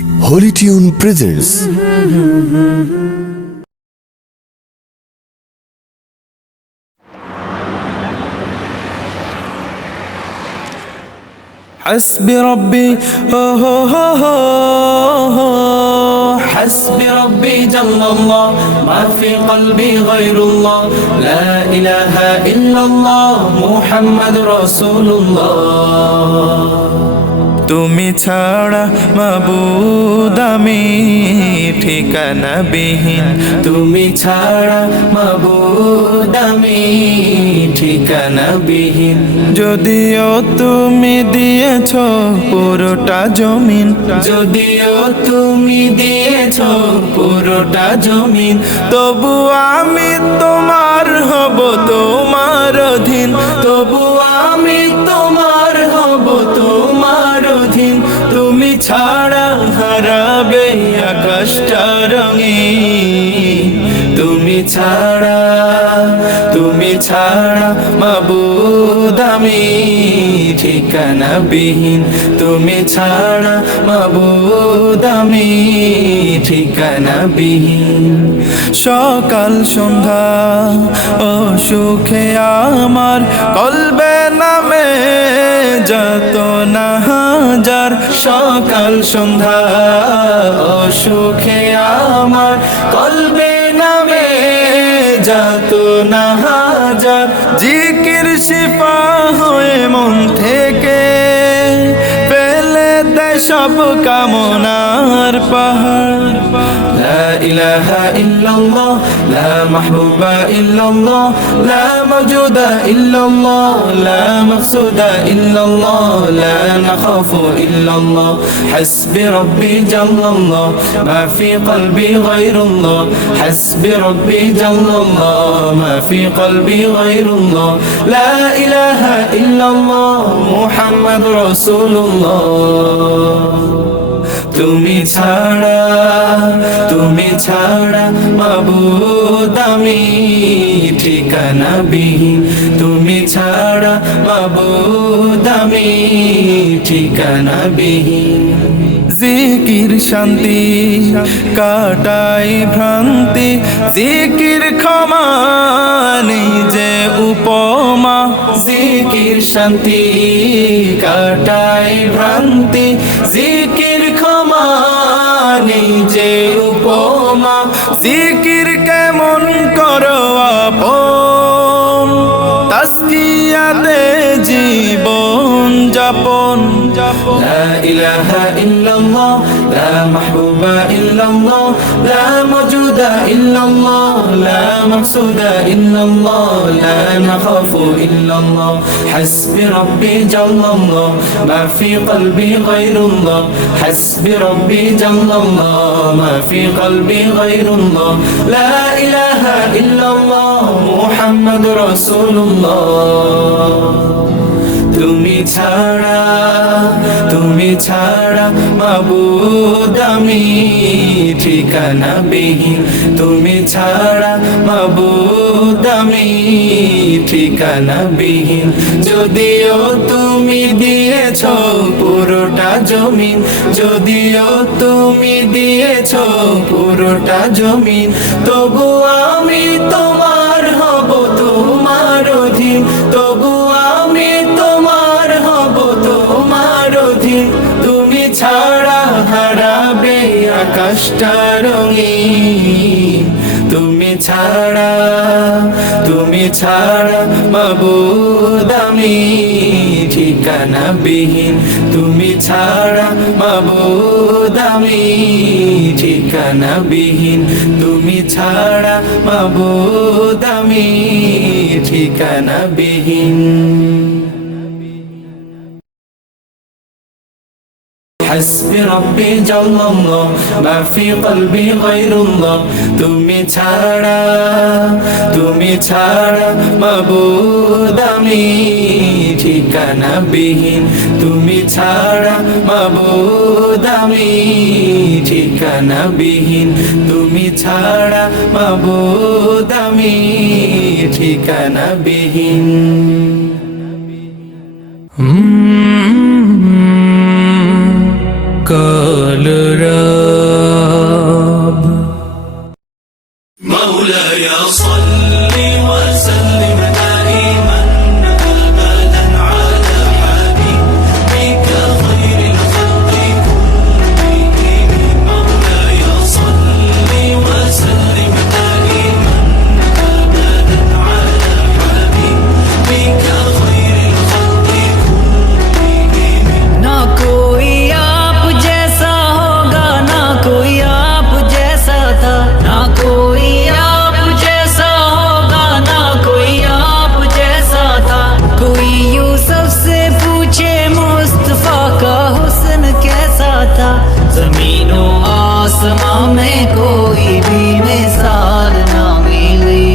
Holy Tune presents حسبي ربي حسبي ربي جل الله ما في قلبي غير الله لا إله إلا الله محمد رسول الله তুমি ছাড়া মাবুদ আমি ঠিকানা বিহীন তুমি ছাড়া মাবুদ আমি ঠিকানা বিহীন যদিও তুমি দিয়েছো পুরোটা জমিন যদিও তুমি দিয়েছো পুরোটা জমিন তবু আমি তোমার হব তোমার অধীন তবু আমি তোমার হব তোমার অধীন তুমি ছাড়া হারাবে আকাশটা রঙিন তুমি ছাড়া মাবুদ আমি ঠিকানা বিহীন তুমি ছাড়া মাবুদ আমি ঠিকানা বিহীন সকাল সন্ধ্যা ও সুখে আমার কলবে নামে যত না হাজার সকাল সন্ধ্যা ও সুখে আমার কলবে নামে যত না হাজার জিকির শিফা হয়ে মন থেকে ফেলে দেয় সব কামনার পাহাড় لا إله إلا الله لا محبوب إلا الله لا موجود إلا الله لا مقصود إلا الله لا نخاف إلا الله حسبي ربي جل الله ما في قلبي غير الله حسبي ربي جل الله ما في قلبي غير الله لا إله إلا الله محمد رسول الله তুমি ছাড়া মাবুদ আমি ঠিকানা বিহীন তুমি ছাড়া মাবুদ আমি ঠিকানা বিহীন জিকির শান্তি কাটাই ভ্রান্তি জিকির ক্ষমা নেই যে উপমা জিকির শান্তি কাটাই ভ্রান্তি জিকির ক্ষমা নেই যে উপমা জিকির কেমন করো আপন তাসকিয়াতে জীবন যাপন لا إله إلا الله لا محبوب إلا الله لا موجود إلا الله لا مقصود إلا الله لا نخاف إلا الله حسبي ربي جل الله ما في قلبي غير الله حسبي ربي جل الله ما في قلبي غير الله لا إله إلا الله محمد رسول الله তুমি ছাড়া মাবুদ আমি ঠিকানা বিহীন তুমি ছাড়া মাবুদ আমি ঠিকানা বিহীন যদিও তুমি দিয়েছো পুরোটা জমিন যদিও তুমি দিয়েছো পুরোটা জমিন তবু আমি তোমার হব তোমার অধীন তবু আমি তোমার হব তোমার অধীন তুমি ছাড়া হারাবে আকাশটা রঙিন তুমি ছাড়া মাবুদ আমি ঠিকানা বিহীন তুমি ছাড়া মাবুদ আমি ঠিকানা বিহীন তুমি ছাড়া মাবুদ আমি ঠিকানা বিহীন حسبي ربي جل الله ما في قلبي غير الله তুমি ছাড়া মাবুদ আমি ঠিকানা বিহীন তুমি ছাড়া মাবুদ আমি ঠিকানা বিহীন তুমি ছাড়া মাবুদ আমি ঠিকানা বিহীন go সকল রব مولاي صل وسلم دائما أبدا على حبيبك خير الخلق كلهم مولاي صل وسلم دائما أبدا على حبيبك خير الخلق كلهم ना कोई आप जैसा होगा ना कोई आप जैसा था ना कोई आप जैसा होगा ना कोई आप जैसा था कोई यूसुफ से पूछे मुस्तफा का हुस्न कैसा था जमीनों आसमां में कोई भी मिसाल ना मिली